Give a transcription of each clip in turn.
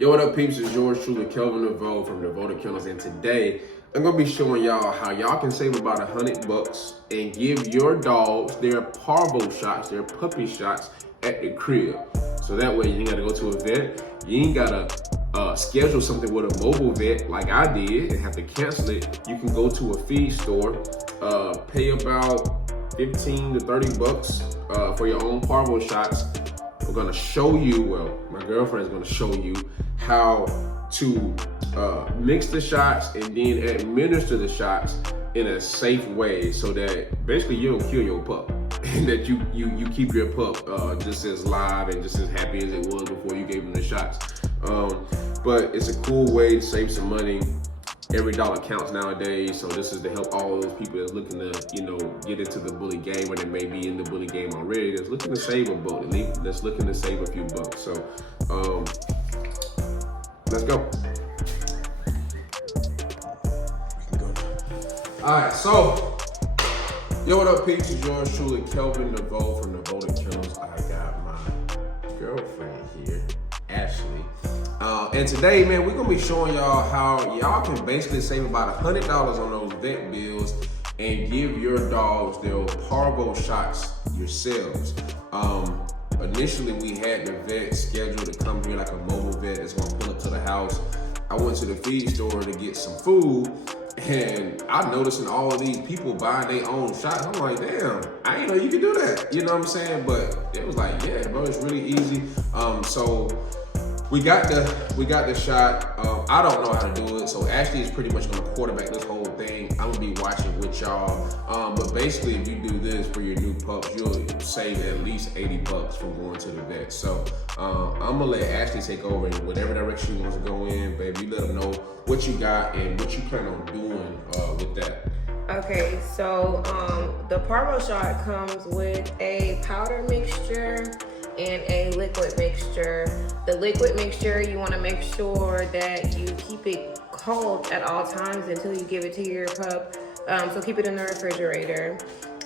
Yo, what up, peeps? It's yours truly, Kelvin and Ashley from Deveauxted Kennels, and today I'm gonna be showing y'all how y'all can save about $100 and give your dogs their parvo shots, their puppy shots at the crib. So that way you ain't gotta go to a vet, you ain't gotta schedule something with a mobile vet like I did and have to cancel it. You can go to a feed store, pay about 15 to 30 bucks for your own parvo shots. We're gonna show you, well, my girlfriend's gonna show you how to mix the shots and then administer the shots in a safe way so that basically you don't kill your pup and that you keep your pup just as live and just as happy as it was before you gave him the shots. But it's a cool way to save some money. Every dollar counts nowadays, so this is to help all those people that's looking to, get into the bully game, or they may be in the bully game already, that's looking to save a buck, that's looking to save a few bucks. So, let's go. All right, so, yo, what up, peeps? It's yours truly, Kelvin and Ashley from Deveauxted Kennels. I got my girlfriend here, Ashley. And today, man, we're gonna be showing y'all how y'all can basically save about $100 on those vet bills and give your dogs their parvo shots yourselves. Initially, we had the vet scheduled to come here, like a mobile vet that's gonna pull up to the house. I went to the feed store to get some food, and I'm noticing all of these people buying their own shots. I'm like, damn, I didn't know you could do that. You know what I'm saying? But it was like, yeah, bro, it's really easy. So we got the shot. I don't know how to do it, so Ashley is pretty much gonna quarterback this whole thing. I'm gonna be watching with y'all. But basically, if you do this for your new pups, you'll save at least 80 bucks from going to the vet. So I'm gonna let Ashley take over in whatever direction she wants to go in, baby. You let them know what you got and what you plan on doing with that. Okay, so the parvo shot comes with a powder mixture and a liquid mixture. The liquid mixture, you want to make sure that you keep it cold at all times until you give it to your pup. So keep it in the refrigerator.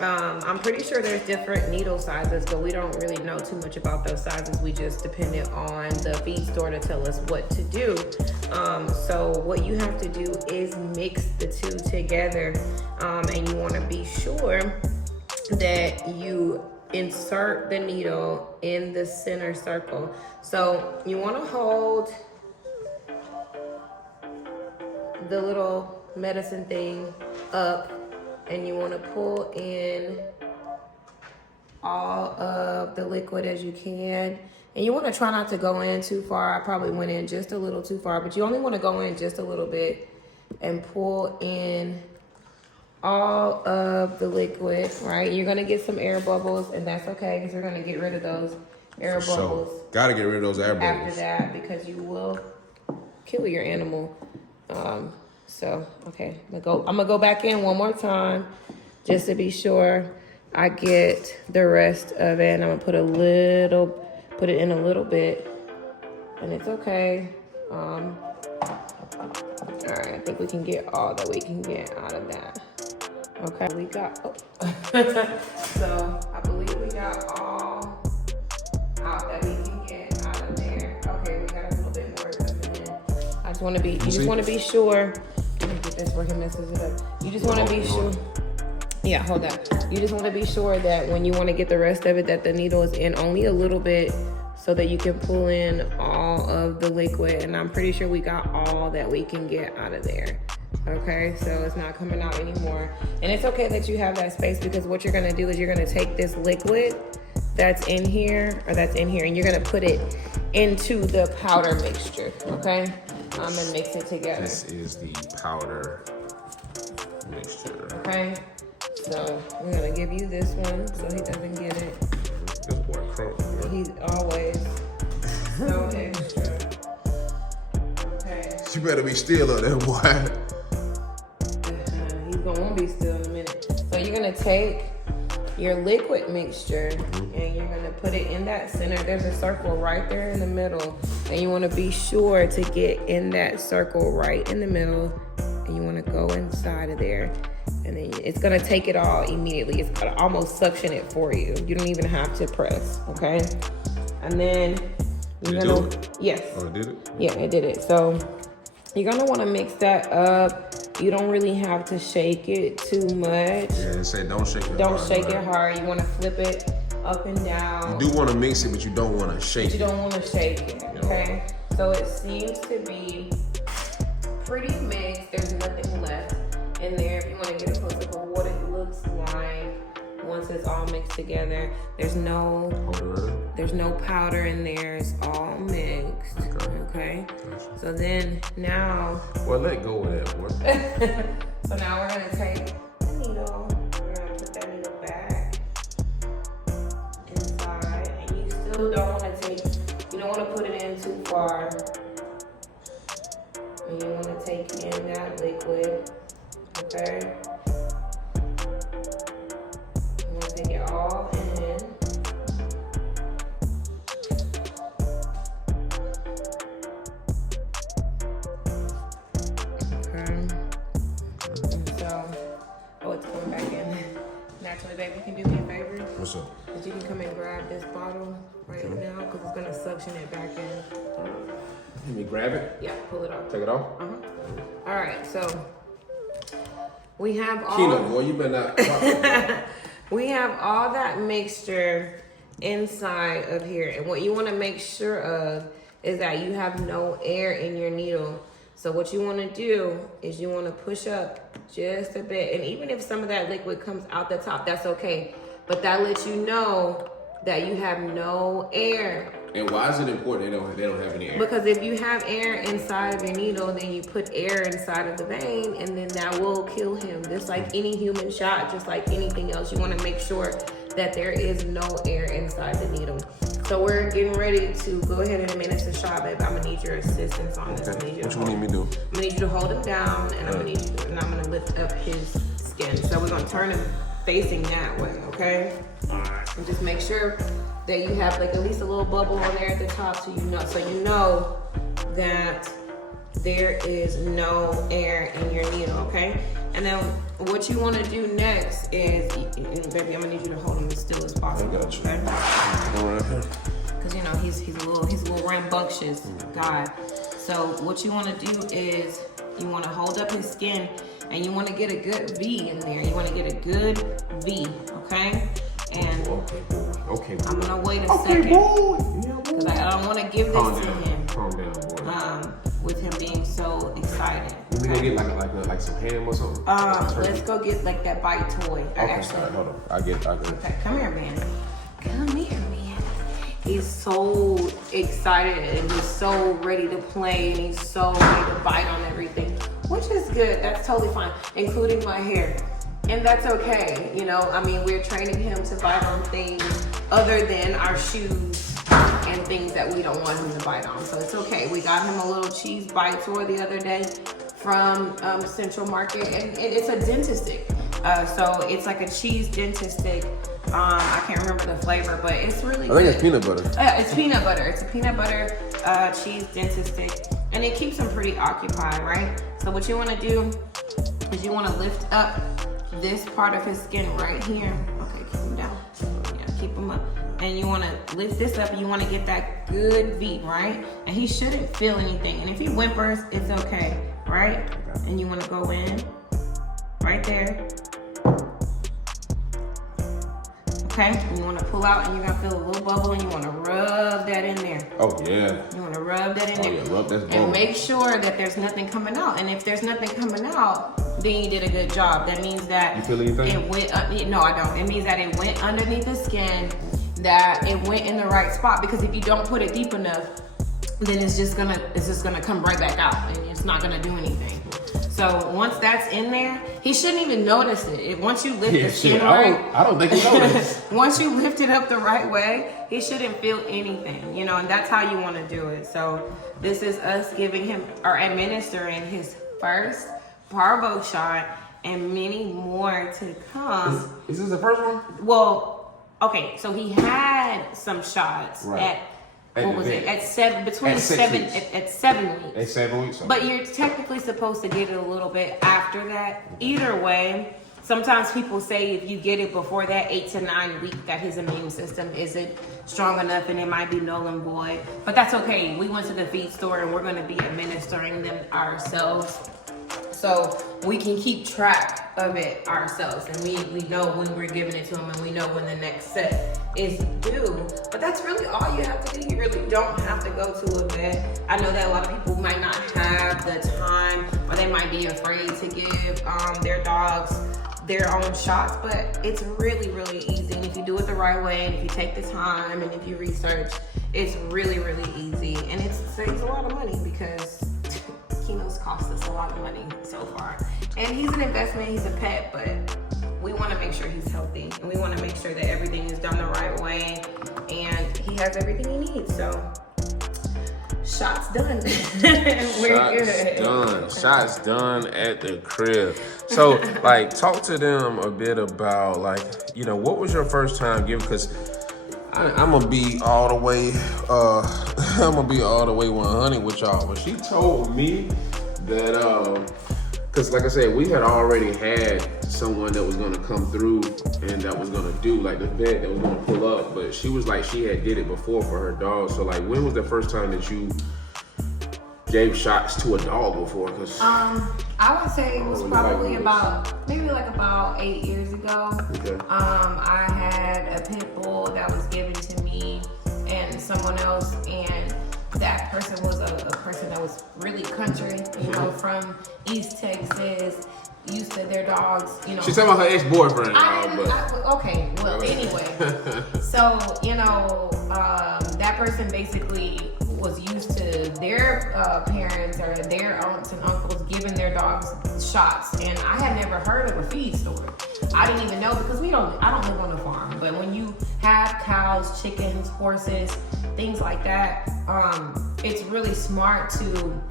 I'm pretty sure there's different needle sizes, but we don't really know too much about those sizes. We just depended on the feed store to tell us what to do. So what you have to do is mix the two together, and you want to be sure that you insert the needle in the center circle. So you want to hold the little medicine thing up, and you want to pull in all of the liquid as you can. And you want to try not to go in too far. I probably went in just a little too far, but you only want to go in just a little bit and pull in all of the liquid, right? You're gonna get some air bubbles, and that's okay, because we're gonna get rid of those air bubbles. So, gotta get rid of those air bubbles after that, because you will kill your animal. So okay, I'm gonna go back in one more time just to be sure I get the rest of it. And I'm gonna put it in a little bit, and it's okay. All right, I think we can get all that we can get out of that. Okay, we got, so I believe we got all out that we can get out of there. Okay, we got a little bit more coming in. I just want to be, you just want to be sure. Let me get this where he messes it up. You just want to be sure. Yeah, hold that. You just want to be sure that when you want to get the rest of it, that the needle is in only a little bit, so that you can pull in all of the liquid. And I'm pretty sure we got all that we can get out of there. Okay, so it's not coming out anymore. And it's okay that you have that space, because what you're gonna do is you're gonna take this liquid that's in here, and you're gonna put it into the powder mixture, okay? I'm gonna mix it together. This is the powder mixture. Okay, so we're gonna give you this one so he doesn't get it. This boy crunk. He's always so extra. Okay. You better be still up there, boy. He's gonna be still in a minute. So you're gonna take your liquid mixture and you're gonna put it in that center. There's a circle right there in the middle, and you wanna be sure to get in that circle right in the middle, and you wanna go inside of there. And then it's gonna take it all immediately. It's gonna almost suction it for you. You don't even have to press, okay? And then Did it do it? Yes. Oh, it did it? Yeah, it did it. So you're gonna want to mix that up. You don't really have to shake it too much. Yeah, it said don't shake it hard. Don't shake it hard. You want to flip it up and down. You do want to mix it, but you don't want to shake it. You don't want to shake it, okay? So it seems to be pretty mixed. There's nothing left in there. If you want to get a close up of what it looks like once it's all mixed together, there's no powder in there. It's all mixed. Okay. Gotcha. So then now. Well, let go of that, boy. So now we're gonna take the needle. We're gonna put that needle back inside, and you still don't want to take. You don't want to put it in too far. And you want to take in that liquid. Okay. You want to take it all in. Naturally, baby, you can do me a favor? What's up? That you can come and grab this bottle right now, because it's gonna suction it back in. Let me grab it. Yeah, pull it off. Take it off. All right, so we have all. Keno, boy, you better not. We have all that mixture inside of here, and what you want to make sure of is that you have no air in your needle. So what you want to do is you want to push up just a bit. And even if some of that liquid comes out the top, that's okay. But that lets you know that you have no air. And why is it important they don't have any air? Because if you have air inside of your needle, then you put air inside of the vein, and then that will kill him. Just like any human shot, just like anything else, you want to make sure that there is no air inside the needle. So we're getting ready to go ahead and administer the shot, babe. I'm gonna need your assistance on this. Okay. What you need me to do? I'm gonna need you to hold him down, and I'm gonna lift up his skin. So we're gonna turn him facing that way, okay? Alright. And just make sure that you have like at least a little bubble on there at the top, so you know that there is no air in your needle, okay? And then what you want to do next is, baby, I'm gonna need you to hold him as still as possible. I got you. Okay? Because you know he's a little rambunctious guy. So what you want to do is you want to hold up his skin, and you want to get a good V in there. You want to get a good V, okay? And okay. I'm gonna wait a second because I don't want to give this to him. Calm down, boy. With him being so excited. Let me go get like some ham or something. Let's go get like that bite toy. Okay, actually, hold on. I get it. Okay, come here, man. Come here, man. He's so excited and he's so ready to play and he's so ready to bite on everything, which is good. That's totally fine, including my hair. And that's okay, you know, I mean, we're training him to bite on things other than our shoes and things that we don't want him to bite on. So it's okay. We got him a little cheese bite toy the other day from Central Market, and it's a dentist stick. So it's like a cheese dentist stick. I can't remember the flavor, but it's really good. I think it's peanut butter. It's peanut butter. It's a peanut butter cheese dentist stick, and it keeps him pretty occupied, right? So what you want to do is you want to lift up this part of his skin right here. Okay, keep him down. Yeah, keep him up. And you want to lift this up, and you want to get that good V, right? And he shouldn't feel anything. And if he whimpers, it's okay, right? And you want to go in right there. Okay, and you want to pull out, and you're going to feel a little bubble, and you want to rub that in there. Oh, yeah. You want to rub that in there. Yeah, rub that and make sure that there's nothing coming out. And if there's nothing coming out, then you did a good job. That means that you feel anything? It went, no, I don't. It means that it went underneath the skin, that it went in the right spot. Because if you don't put it deep enough, then it's just gonna come right back out, and it's not gonna do anything. So once that's in there, he shouldn't even notice it. Once you lift the skin right, I don't think he noticed. once you lift it up the right way, he shouldn't feel anything, you know, and that's how you want to do it. So this is us giving him or administering his first Parvo shot, and many more to come. Is this the first one? Well, okay, so he had some shots at 7 weeks. At 7 weeks. At 7 weeks. But you're technically supposed to get it a little bit after that. Either way, sometimes people say if you get it before that 8 to 9 week that his immune system isn't strong enough and it might be null and void. But that's okay. We went to the feed store and we're going to be administering them ourselves. So we can keep track of it ourselves, and we know when we're giving it to them, and we know when the next set is due. But that's really all you have to do. You really don't have to go to a vet. I know that a lot of people might not have the time, or they might be afraid to give their dogs their own shots, but it's really, really easy. And if you do it the right way, and if you take the time, and if you research, it's really, really easy. And it saves a lot of money because kennels cost us a lot of money so far. And he's an investment, he's a pet, but we want to make sure he's healthy, and we want to make sure that everything is done the right way, and he has everything he needs. So shots done. We're good. Shots done at the crib. So like, talk to them a bit about, like, you know, what was your first time giving? Because I'm gonna be all the way, I'm gonna be all the way 100 with y'all. But she told me that, cause like I said, we had already had someone that was gonna come through and that was gonna do, like, the vet that was gonna pull up. But she was like, she had did it before for her dog. So like, when was the first time that you gave shots to a dog before? Cause I would say it was probably about 8 years ago. Okay. I had a pit bull that was given to me and someone else, and that person was a person that was really country, you know, from East Texas, used to their dogs, you know. She's talking about her ex-boyfriend. Okay, well, anyway. So, you know, that person basically was used to their parents or their aunts and uncles giving their dogs shots, and I had never heard of a feed store. I didn't even know, because I don't live on a farm, but when you have cows, chickens, horses, things like that, it's really smart to,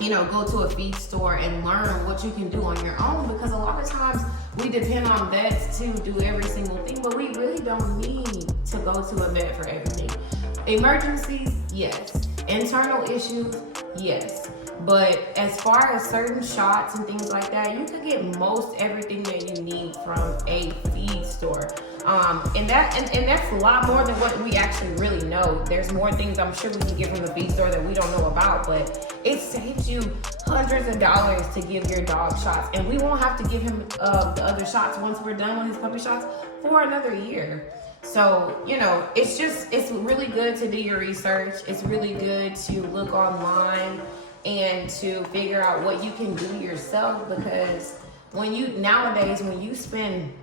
you know, go to a feed store and learn what you can do on your own, because a lot of times we depend on vets to do every single thing, but we really don't need to go to a vet for everything. Emergencies, yes. Internal issues, yes. But as far as certain shots and things like that, you can get most everything that you need from a feed store. And that's a lot more than what we actually really know. There's more things I'm sure we can get from the feed store that we don't know about, but it saves you hundreds of dollars to give your dog shots. And we won't have to give him the other shots once we're done with his puppy shots for another year. So, you know, it's really good to do your research. It's really good to look online and to figure out what you can do yourself, because nowadays when you spend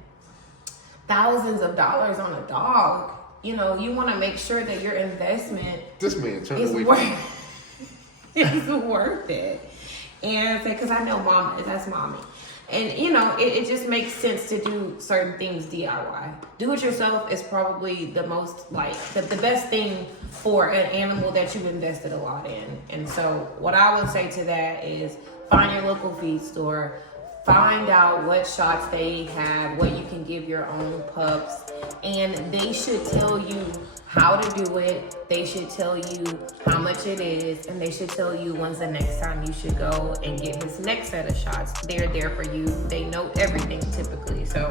thousands of dollars on a dog, you know, you want to make sure that your investment is worth it. And because I know that's mommy. And, you know, it just makes sense to do certain things DIY. Do it yourself is probably the most, like, the best thing for an animal that you've invested a lot in. And so what I would say to that is find your local feed store, find out what shots they have, what you can give your own pups, and they should tell you how to do it. They should tell you how much it is, and they should tell you when's the next time you should go and get his next set of shots. They're there for you. They know everything typically. So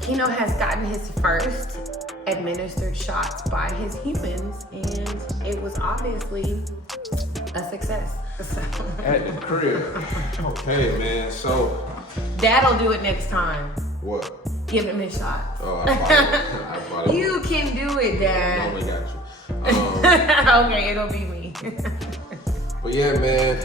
Keno has gotten his first administered shots by his humans, and it was obviously a success. At the crib. Okay, man. So Dad'll do it next time. what? Give him his shot. Oh, I follow. You can do it, Dad. I only got you. Okay, it'll be me. But yeah, man,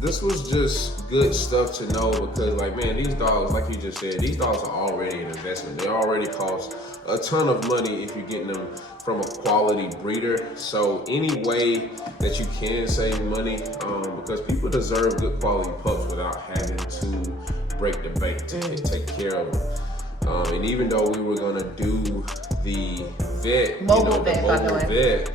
this was just good stuff to know, because, like, man, these dogs, like you just said, these dogs are already an investment. They already cost a ton of money if you're getting them from a quality breeder. So any way that you can save money, because people deserve good quality pups without having to break the bank to take care of them. And even though we were gonna do the vet, mobile vet,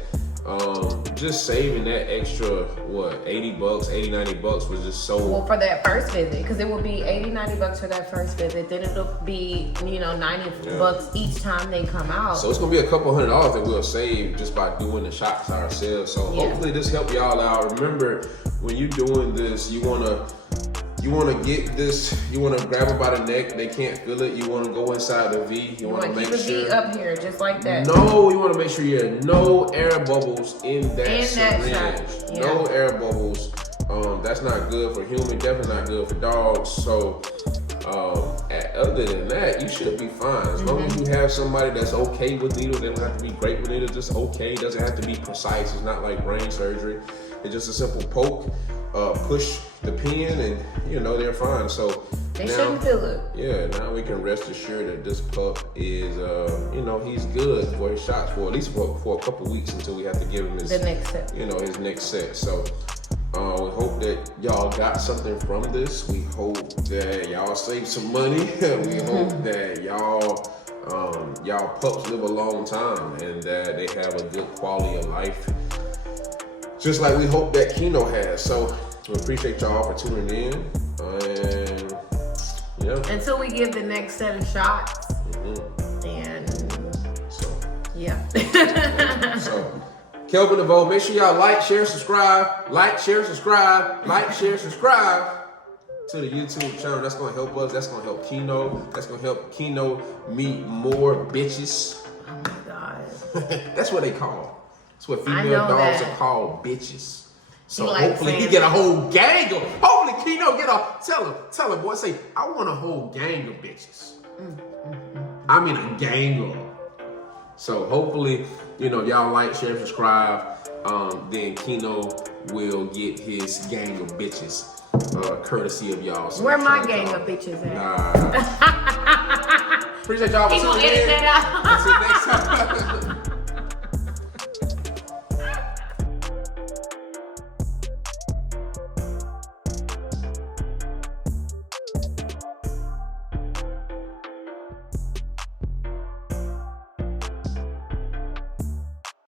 just saving that extra, what, $80, 80, $90 was just so... Well, for that first visit, because it will be $80, $90 for that first visit. Then it'll be, you know, $90 each time they come out. So it's gonna be a couple $100 that we'll save just by doing the shots ourselves. So hopefully this helped y'all out. Remember, when you're doing this, you wanna You want to get this, you want to grab them by the neck, they can't feel it. You want to go inside the V. You want to make keep sure. the V up here, just like that. No, you want to make sure you have no air bubbles in that syringe. shot. Yeah. No air bubbles. That's not good for human, definitely not good for dogs. So, other than that, you should be fine. As long as you have somebody that's okay with needles, they don't have to be great with needles, just okay. It doesn't have to be precise. It's not like brain surgery. It's just a simple poke, push the pin, and you know, they're fine. So they shouldn't feel it. Yeah, now we can rest assured that this pup is, you know, he's good for his shots for at least for a couple weeks until we have to give him his next set. You know, his next set. So we hope that y'all got something from this. We hope that y'all save some money. We hope that y'all pups live a long time and that they have a good quality of life, just like we hope that Keno has. So we appreciate y'all for tuning in, and yeah. Until we give the next set of shots, and so yeah. So Kelvin and Deveaux, make sure y'all like, share, subscribe, like, share, subscribe, like, share, subscribe to the YouTube channel. That's gonna help us. That's gonna help Keno. That's gonna help Keno meet more bitches. Oh my God. That's what they call. That's what female dogs are called, bitches. So hopefully he get a whole gang of. Hopefully Keno get a. Tell him, boy. Say, I want a whole gang of bitches. I mean a gang of them. So hopefully, you know, y'all like, share, subscribe. Then Keno will get his gang of bitches, courtesy of y'all. So where my gang of bitches at? Appreciate y'all for tuning in. He gonna edit that out. Until next time.